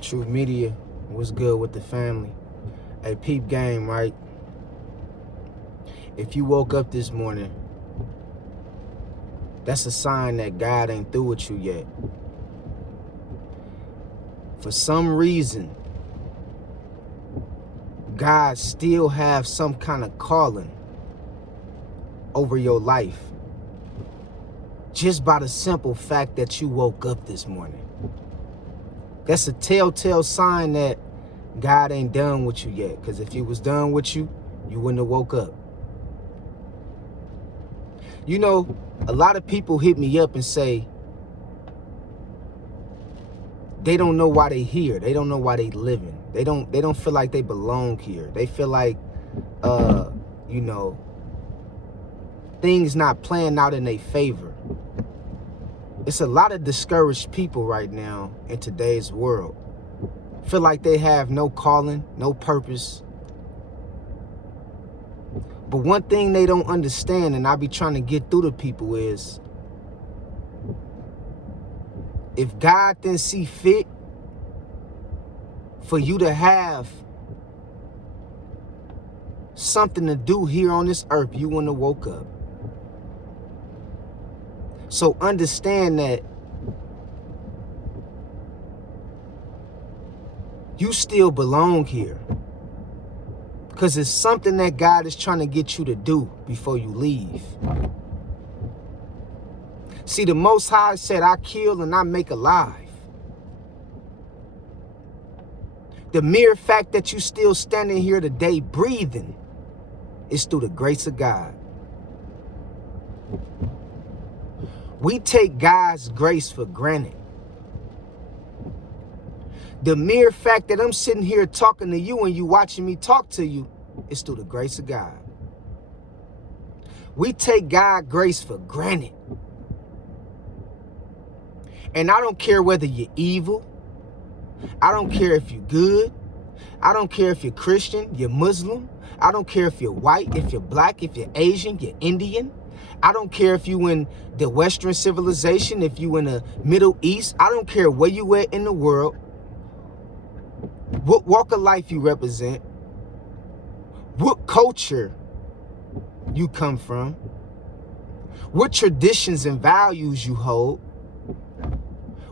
True Media, what's good with the family? Hey, peep game, right? If you woke up this morning, that's a sign that God ain't through with you yet. For some reason, God still have some kind of calling over your life just by the simple fact that you woke up this morning. That's a telltale sign that God ain't done with you yet. Because if he was done with you, you wouldn't have woke up. You know, a lot of people hit me up and say they don't know why they here. They don't know why they living. They don't feel like they belong here. They feel like things not playing out in their favor. It's a lot of discouraged people right now in today's world. Feel like they have no calling, no purpose. But one thing they don't understand, and I be trying to get through to people, is if God didn't see fit for you to have something to do here on this earth, you wouldn't have woke up. So understand that you still belong here. Because it's something that God is trying to get you to do before you leave. See, the Most High said, I kill and I make alive. The mere fact that you still standing here today breathing is through the grace of God. We take God's grace for granted. The mere fact that I'm sitting here talking to you and you watching me talk to you is through the grace of God. We take God's grace for granted. And I don't care whether you're evil. I don't care if you're good. I don't care if you're Christian, you're Muslim. I don't care if you're white, if you're black, if you're Asian, you're Indian. I don't care if you in the Western civilization, if you in the Middle East. I don't care where you at in the world, what walk of life you represent, what culture you come from, what traditions and values you hold,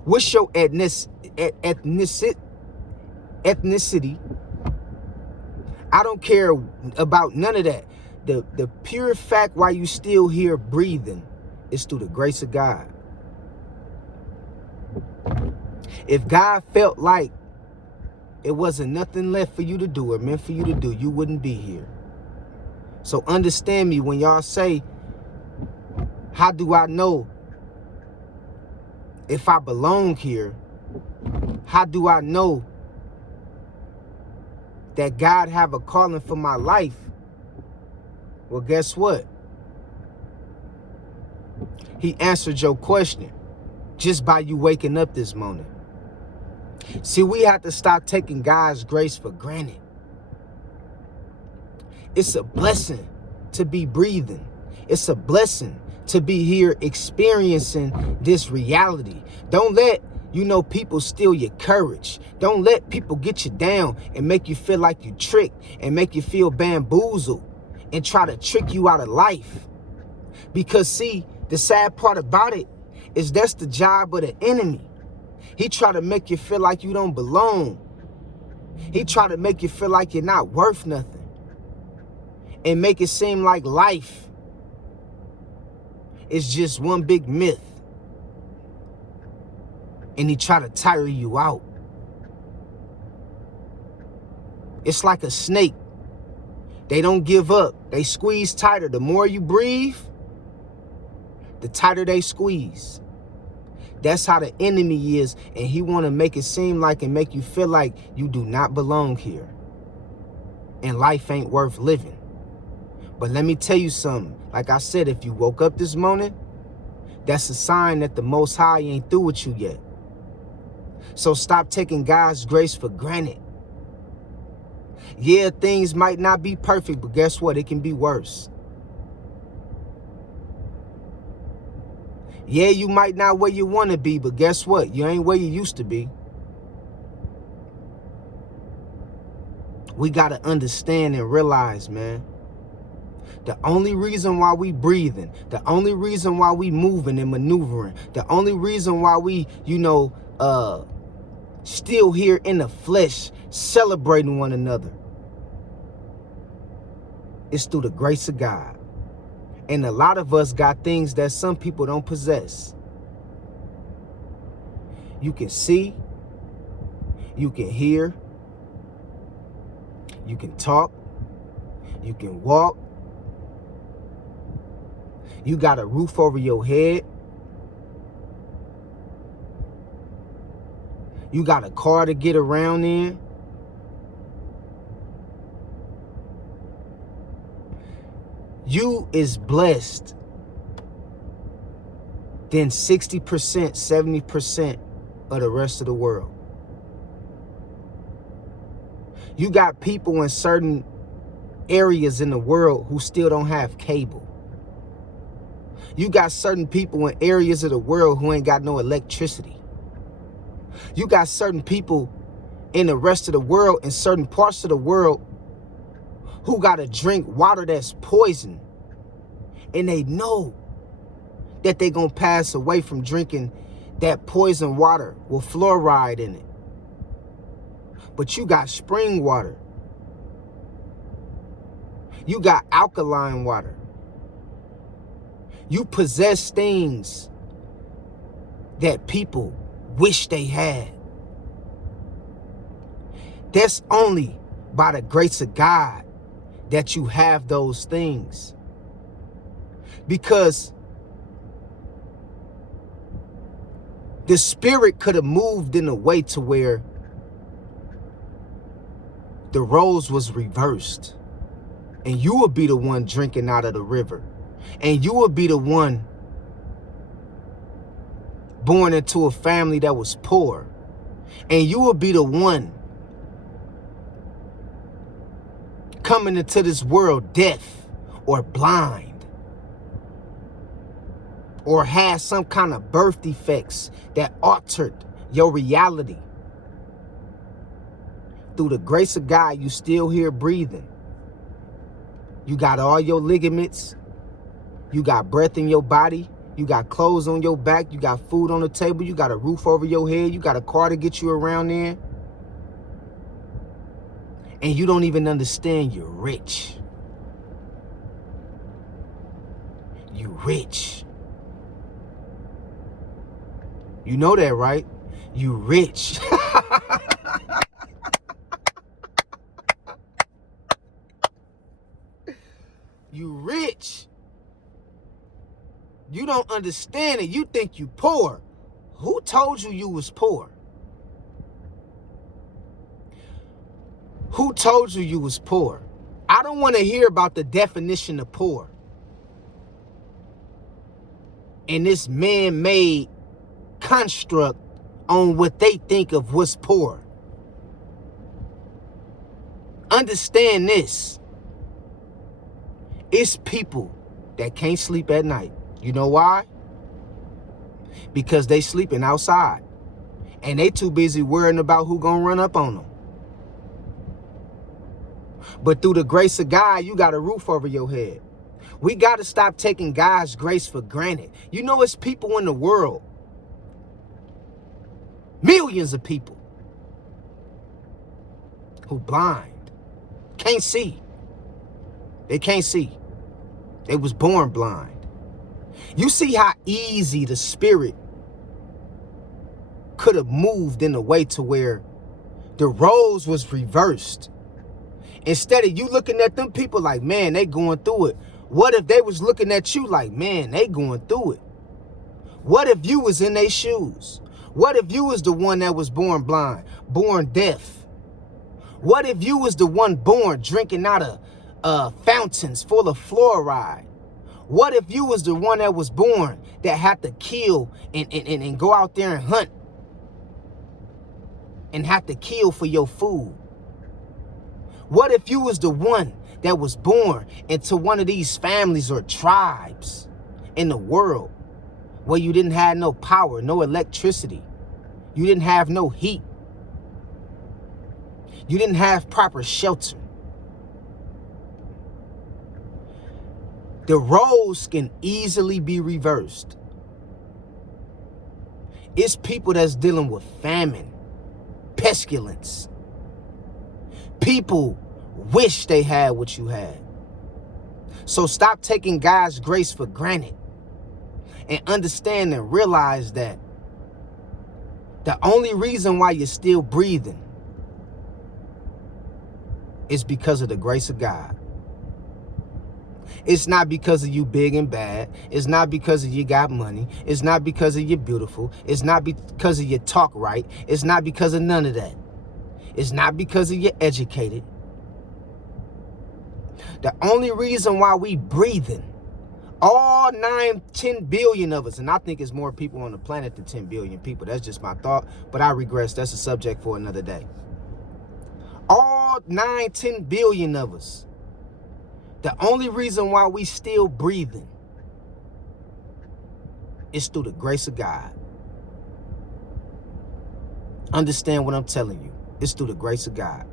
what's your ethnicity. I don't care about none of that. The pure fact why you still here breathing is through the grace of God. If God felt like it wasn't nothing left for you to do or meant for you to do, you wouldn't be here. So understand me when y'all say, how do I know if I belong here? How do I know that God have a calling for my life? Well, guess what? He answered your question just by you waking up this morning. See, we have to stop taking God's grace for granted. It's a blessing to be breathing. It's a blessing to be here experiencing this reality. Don't let people steal your courage. Don't let people get you down and make you feel like you tricked and make you feel bamboozled and try to trick you out of life. Because see, the sad part about it is that's the job of the enemy. He try to make you feel like you don't belong. He try to make you feel like you're not worth nothing and make it seem like life is just one big myth. And he try to tire you out. It's like a snake. They don't give up. They squeeze tighter. The more you breathe, the tighter they squeeze. That's how the enemy is, and he want to make it seem like and make you feel like you do not belong here. And life ain't worth living. But let me tell you something. Like I said, if you woke up this morning, that's a sign that the Most High ain't through with you yet. So stop taking God's grace for granted. Yeah, things might not be perfect, but guess what? It can be worse. Yeah, you might not where you want to be, but guess what? You ain't where you used to be. We got to understand and realize, man, the only reason why we breathing, the only reason why we moving and maneuvering, the only reason why we, still here in the flesh, celebrating one another, is through the grace of God. And a lot of us got things that some people don't possess. You can see, you can hear, you can talk, you can walk, you got a roof over your head, you got a car to get around in. You is blessed than 60%, 70% of the rest of the world. You got people in certain areas in the world who still don't have cable. You got certain people in areas of the world who ain't got no electricity. You got certain people in the rest of the world, in certain parts of the world, who got to drink water that's poison. And they know that they're going to pass away from drinking that poison water with fluoride in it. But you got spring water. You got alkaline water. You possess things that people wish they had. That's only by the grace of God that you have those things. Because the spirit could have moved in a way to where the roles was reversed. And you would be the one drinking out of the river. And you would be the one born into a family that was poor. And you would be the one coming into this world deaf or blind, or had some kind of birth defects that altered your reality. Through the grace of God, you still here breathing. You got all your ligaments. You got breath in your body. You got clothes on your back. You got food on the table. You got a roof over your head. You got a car to get you around in. And you don't even understand you're rich. You rich. You know that, right? You rich. You rich. You don't understand it. You think you poor. Who told you you was poor? Who told you you was poor? I don't want to hear about the definition of poor and this man-made construct on what they think of what's poor. Understand this. It's people that can't sleep at night. You know why? Because they sleeping outside. And they too busy worrying about who gonna run up on them. But through the grace of God, you got a roof over your head. We got to stop taking God's grace for granted. You know, it's people in the world, millions of people, who blind, can't see. They can't see. They was born blind. You see how easy the spirit could have moved in a way to where the roles was reversed. Instead of you looking at them people like, man, they going through it. What if they was looking at you like, man, they going through it? What if you was in their shoes? What if you was the one that was born blind, born deaf? What if you was the one born drinking out of fountains full of fluoride? What if you was the one that was born that had to kill and go out there and hunt and have to kill for your food? What if you was the one that was born into one of these families or tribes in the world where you didn't have no power, no electricity, you didn't have no heat, You didn't have proper shelter. The roles can easily be reversed. It's people that's dealing with famine, pestilence. People wish they had what you had. So stop taking God's grace for granted and understand and realize that the only reason why you're still breathing is because of the grace of God. It's not because of you big and bad. It's not because of you got money. It's not because of you beautiful. It's not because of you talk right. It's not because of none of that. It's not because of you educated. The only reason why we breathing, all 10 billion of us, and I think it's more people on the planet than 10 billion people. That's just my thought, but I regress. That's a subject for another day. All 10 billion of us, the only reason why we still breathing is through the grace of God. Understand what I'm telling you. It's through the grace of God.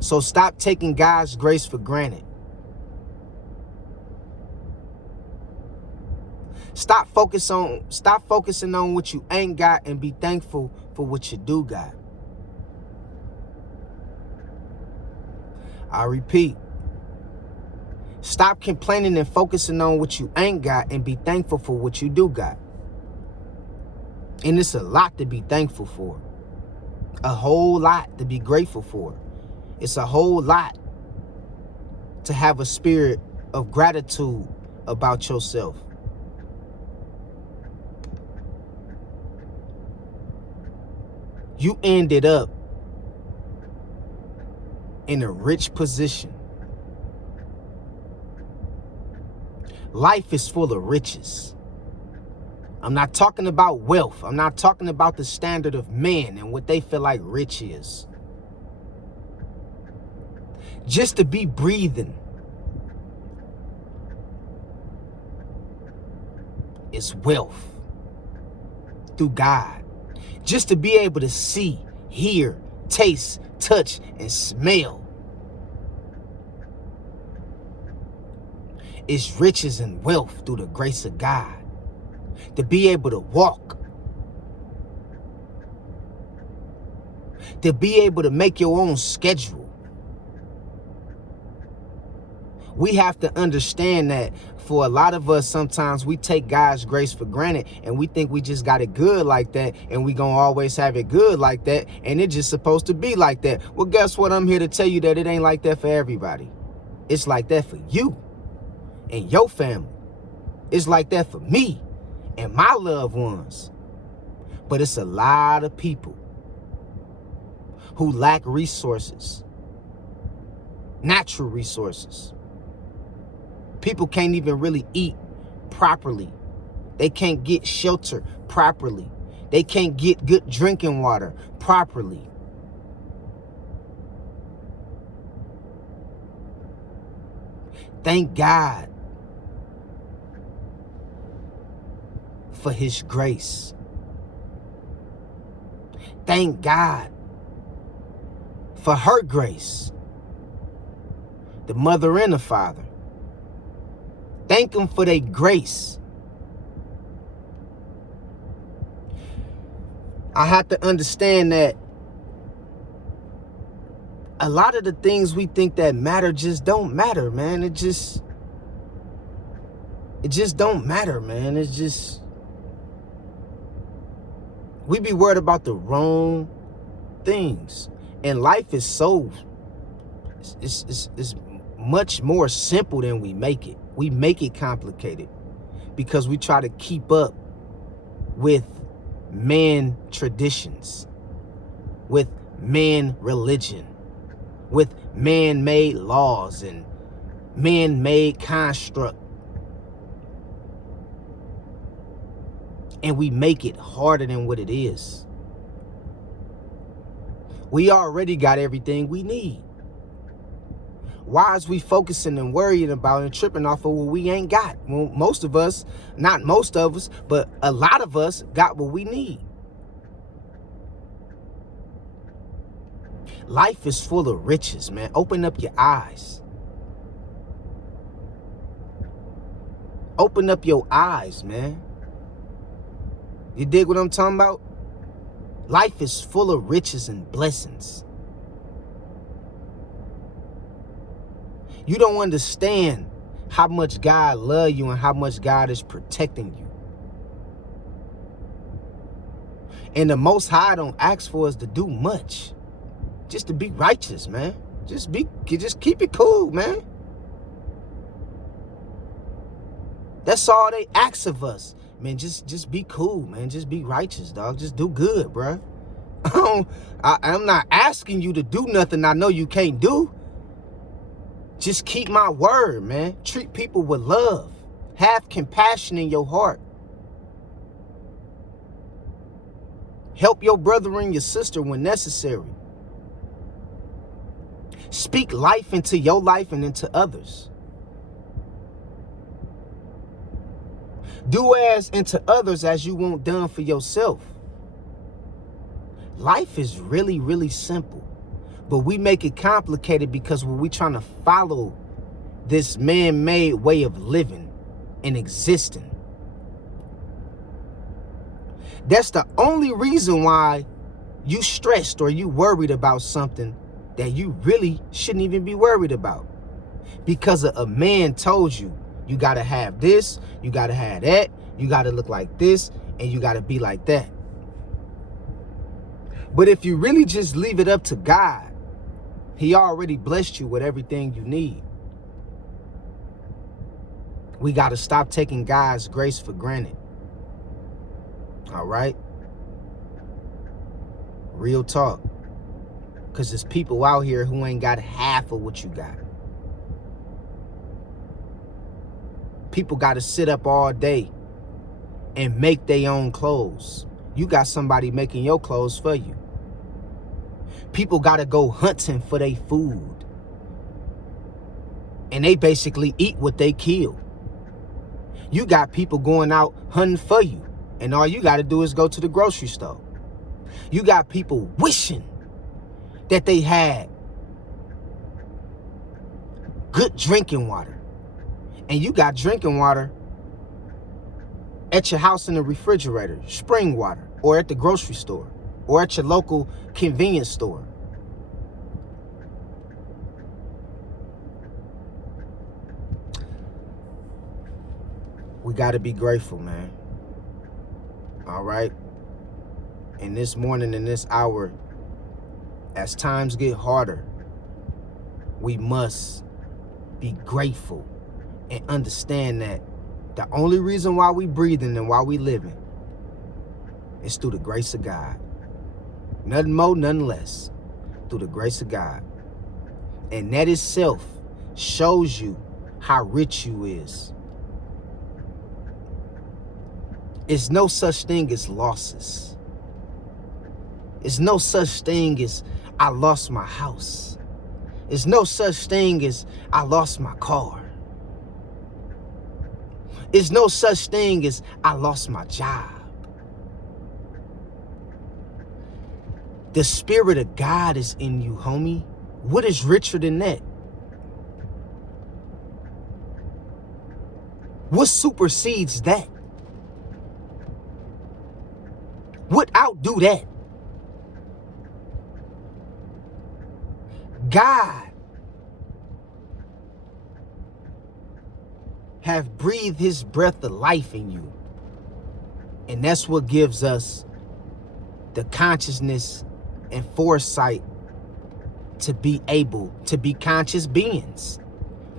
So stop taking God's grace for granted. Stop focusing on what you ain't got and be thankful for what you do got. I repeat. Stop complaining and focusing on what you ain't got and be thankful for what you do got. And it's a lot to be thankful for. A whole lot to be grateful for. It's a whole lot to have a spirit of gratitude about yourself. You ended up in a rich position. Life is full of riches. I'm not talking about wealth. I'm not talking about the standard of man and what they feel like rich is. Just to be breathing is wealth through God. Just to be able to see, hear, taste, touch, and smell is riches and wealth through the grace of God. To be able to walk, to be able to make your own schedule. We have to understand that for a lot of us, sometimes we take God's grace for granted and we think we just got it good like that and we gonna always have it good like that and it's just supposed to be like that. Well, guess what? I'm here to tell you that it ain't like that for everybody. It's like that for you and your family. It's like that for me and my loved ones. But it's a lot of people who lack resources, natural resources. People can't even really eat properly. They can't get shelter properly. They can't get good drinking water properly. Thank God for his grace. Thank God for her grace. The mother and the father. Thank him for their grace. I have to understand that a lot of the things we think that matter just don't matter, man. It just don't matter, man. It's just, we be worried about the wrong things. And life is so, it's much more simple than we make it. We make it complicated because we try to keep up with man traditions, with man religion, with man-made laws and man-made construct. And we make it harder than what it is. We already got everything we need. Why is we focusing and worrying about and tripping off of what we ain't got? Well, most of us, not most of us, but a lot of us got what we need. Life is full of riches, man. Open up your eyes. Open up your eyes, man. You dig what I'm talking about? Life is full of riches and blessings. You don't understand how much God loves you and how much God is protecting you. And the Most High don't ask for us to do much. Just to be righteous, man. Just keep it cool, man. That's all they ask of us. Man, just be cool, man. Just be righteous, dog. Just do good, bruh. I'm not asking you to do nothing I know you can't do. Just keep my word, man. Treat people with love. Have compassion in your heart. Help your brother and your sister when necessary. Speak life into your life and into others. Do as into others as you want done for yourself. Life is really, really simple. But we make it complicated because we're trying to follow this man-made way of living and existing. That's the only reason why you stressed or you worried about something that you really shouldn't even be worried about. Because a man told you, you got to have this, you got to have that, you got to look like this, and you got to be like that. But if you really just leave it up to God, He already blessed you with everything you need. We got to stop taking God's grace for granted. All right? Real talk. Because there's people out here who ain't got half of what you got. People got to sit up all day and make their own clothes. You got somebody making your clothes for you. People got to go hunting for their food. And they basically eat what they kill. You got people going out hunting for you. And all you got to do is go to the grocery store. You got people wishing that they had good drinking water. And you got drinking water at your house in the refrigerator, spring water, or at the grocery store, or at your local convenience store. We got to be grateful, man. All right? And this morning, in this hour, as times get harder, we must be grateful and understand that the only reason why we breathing and why we living is through the grace of God. Nothing more, nothing less. Through the grace of God. And that itself shows you how rich you is. It's no such thing as losses. It's no such thing as I lost my house. It's no such thing as I lost my car. It's no such thing as I lost my job. The Spirit of God is in you, homie. What is richer than that? What supersedes that? What outdo that? God have breathed His breath of life in you. And that's what gives us the consciousness and foresight to be able to be conscious beings,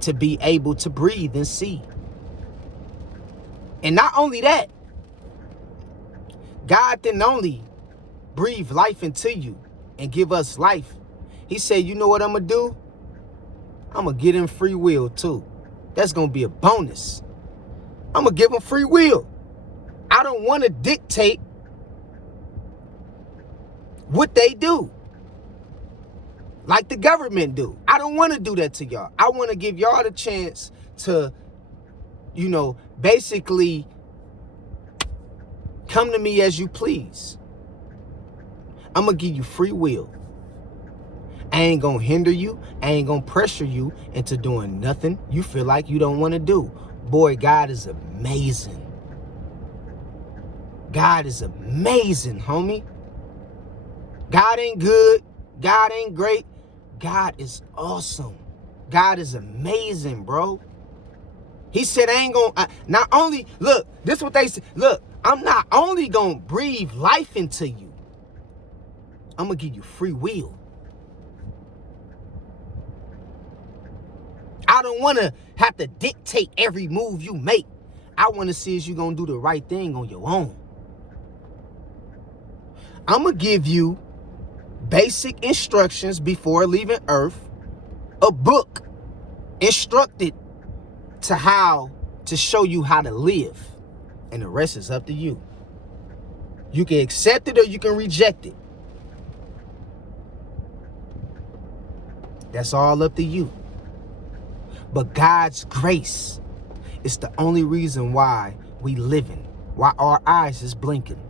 to be able to breathe and see. And not only that, God didn't only breathe life into you and give us life. He said, you know what I'm going to do? I'm going to get him free will too. That's going to be a bonus. I'm going to give him free will. I don't want to dictate what they do like the government do. I don't want to do that to y'all. I want to give y'all the chance to, basically come to me as you please. I'm going to give you free will. I ain't gonna hinder you. I ain't gonna pressure you into doing nothing you feel like you don't want to do. Boy, God is amazing. God is amazing, homie. God ain't good. God ain't great. God is awesome. God is amazing, bro. He said, I ain't gonna, not only, look, this is what they said. Look, I'm not only gonna breathe life into you, I'm gonna give you free will. I don't wanna have to dictate every move you make. I wanna see if you're gonna do the right thing on your own. I'm gonna give you basic instructions before leaving Earth, a book instructed to how to show you how to live, and the rest is up to you. You can accept it or you can reject it. That's all up to you. But God's grace is the only reason why we living, why our eyes is blinking.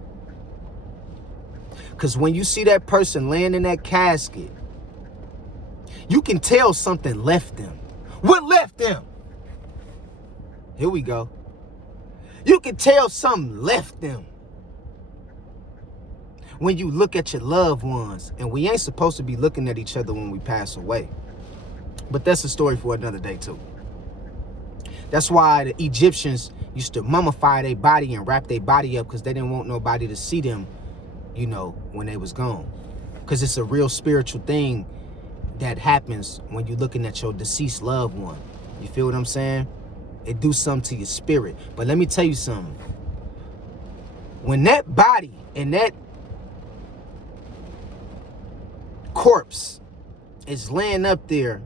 Because when you see that person laying in that casket, you can tell something left them. What left them? Here we go. You can tell something left them. When you look at your loved ones, and we ain't supposed to be looking at each other when we pass away. But that's a story for another day too. That's why the Egyptians used to mummify their body and wrap their body up, because they didn't want nobody to see them, you know, when they was gone. Because it's a real spiritual thing that happens when you're looking at your deceased loved one. You feel what I'm saying? It do something to your spirit. But let me tell you something. When that body and that corpse is laying up there,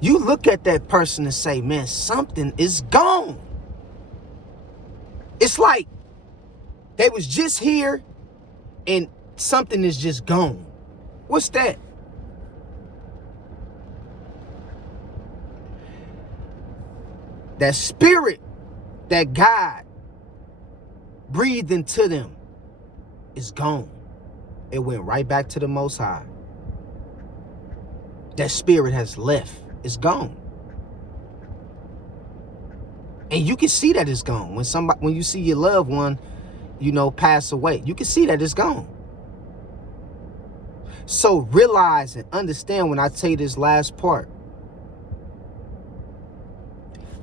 you look at that person and say, man, something is gone. It's like they was just here and something is just gone. What's that? That spirit that God breathed into them is gone. It went right back to the Most High. That spirit has left. It's gone. And you can see that it's gone. When you see your loved one, you know, pass away, you can see that it's gone. So realize and understand when I tell you this last part.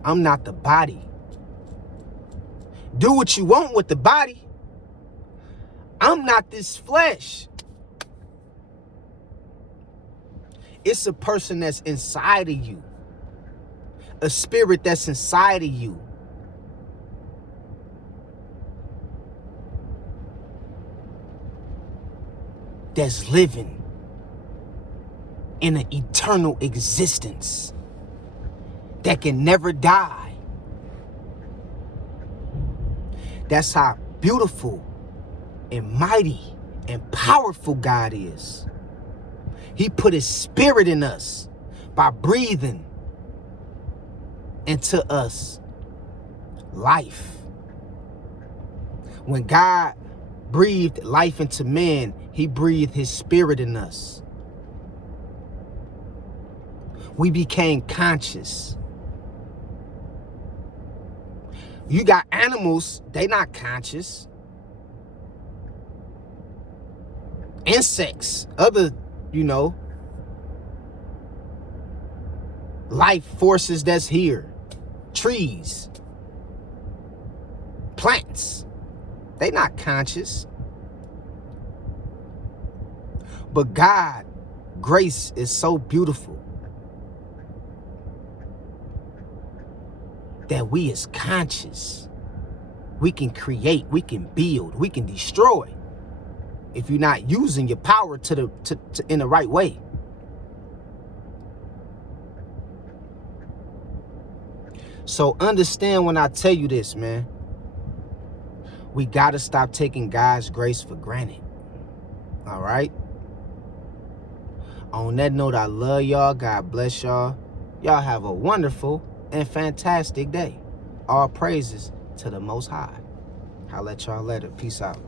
I'm not the body. Do what you want with the body. I'm not this flesh. It's a person that's inside of you. A spirit that's inside of you. That's living in an eternal existence that can never die. That's how beautiful and mighty and powerful God is. He put his spirit in us by breathing into us life. When God breathed life into man, he breathed his spirit in us. We became conscious. You got animals, they not conscious. Insects, other, you know, life forces that's here. Trees, plants, they not conscious. But God, grace is so beautiful that we is conscious. We can create, we can build, we can destroy if you're not using your power in the right way. So understand when I tell you this, man. We got to stop taking God's grace for granted. All right? On that note, I love y'all. God bless y'all. Y'all have a wonderful and fantastic day. All praises to the Most High. I'll let y'all later. Peace out.